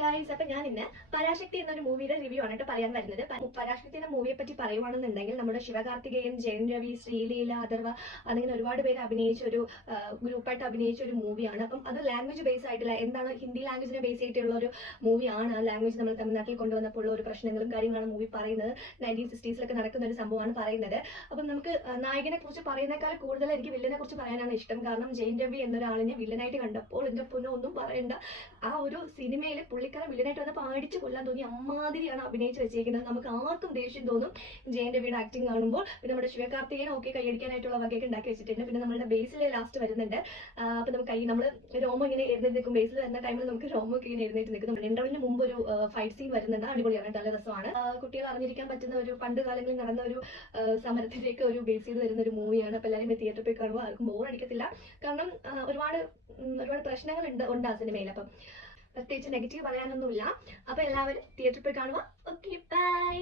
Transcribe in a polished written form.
Guys, അപ്പൊ ഞാൻ ഇന്ന് പരാശക്തി എന്നൊരു മൂവിയുടെ റിവ്യൂ ആണ് കേട്ടോ പറയാൻ വരുന്നത്. പരാശക്തി എന്ന മൂവിയെ പറ്റി പറയുവാണെന്നുണ്ടെങ്കിൽ നമ്മുടെ ശിവകാർത്തികേയൻ, ജയൻ രവി, ശ്രീലീല, അഥർവ അങ്ങനെ ഒരുപാട് പേര് അഭിനയിച്ച ഒരു ഗ്രൂപ്പായിട്ട് അഭിനയിച്ച ഒരു മൂവിയാണ്. അപ്പം അത് ലാംഗ്വേജ് ബേസ് ആയിട്ടുള്ള എന്താണ് ഹിന്ദി ലാംഗ്വേജിനെ ബേസ് ചെയ്തിട്ടുള്ള ഒരു മൂവിയാണ്. ആ ലാംഗ്വേജ് നമ്മൾ തമിഴ്നാട്ടിൽ കൊണ്ടുവന്നപ്പോൾ ഒരു പ്രശ്നങ്ങളും കാര്യങ്ങളാണ് മൂവി പറയുന്നത്. 1960s നടക്കുന്ന ഒരു സംഭവമാണ് പറയുന്നത്. അപ്പം നമുക്ക് നായകനെ കുറിച്ച് പറയുന്നേക്കാൾ കൂടുതൽ എനിക്ക് വില്ലനെ കുറിച്ച് പറയാനാണ് ഇഷ്ടം. കാരണം ജയൻ രവി എന്നൊരാളിനെ വില്ലനായിട്ട് കണ്ടപ്പോൾ എന്റെ പൊന്നോ ഒന്നും പറയണ്ട. ആ ഒരു സിനിമയിൽ പുള്ളിക്കാരൻ വില്ലനായിട്ട് വന്നപ്പോൾ അടിച്ചു കൊല്ലാൻ തോന്നി. അമ്മാതിരിയാണ് അഭിനയിച്ച് വെച്ചേക്കുന്നത്. നമുക്ക് ആർക്കും ദേഷ്യം തോന്നും ജയൻ രവിയുടെ ആക്ടിങ് കാണുമ്പോൾ. പിന്നെ നമ്മുടെ ശിവകാർത്തികേയൻ ഒക്കെ കൈയടിക്കാനായിട്ടുള്ള വകയൊക്കെ ഉണ്ടാക്കി വെച്ചിട്ടുണ്ട്. പിന്നെ നമ്മുടെ ബേസിലെ ലാസ്റ്റ് വരുന്നുണ്ട്. അപ്പൊ നമുക്ക് നമ്മൾ രോമം ഇങ്ങനെ എഴുന്നേറ്റ് നിൽക്കും. ബേസിൽ വരുന്ന ടൈമിൽ നമുക്ക് രോമം ഒക്കെ ഇങ്ങനെ എഴുന്നേറ്റ് നിൽക്കും. ഇന്റർവ്യൂവിന് മുമ്പ് ഒരു ഫൈറ്റ് സീൻ വരുന്നുണ്ട്. അടിപൊളിയാണ്, നല്ല രസമാണ്. കുട്ടികൾ അറിഞ്ഞിരിക്കാൻ പറ്റുന്ന ഒരു പണ്ട് കാലങ്ങളിൽ നടന്ന ഒരു സമരത്തിലേക്ക് ഒരു ബേസ് ചെയ്ത് വരുന്ന ഒരു മൂവിയാണ്. അപ്പൊ എല്ലാവരും തിയേറ്ററിൽ പോയി കാണുമ്പോൾ ആർക്കും ബോർ അടിക്കത്തില്ല. കാരണം ഒരുപാട് പ്രശ്നങ്ങൾ ഉണ്ട് ആ സിനിമയിൽ. അപ്പം പ്രത്യേകിച്ച് നെഗറ്റീവ് പറയാനൊന്നുമില്ല. അപ്പൊ എല്ലാവരും തിയേറ്ററിൽ പോയി കാണുക. Okay, by.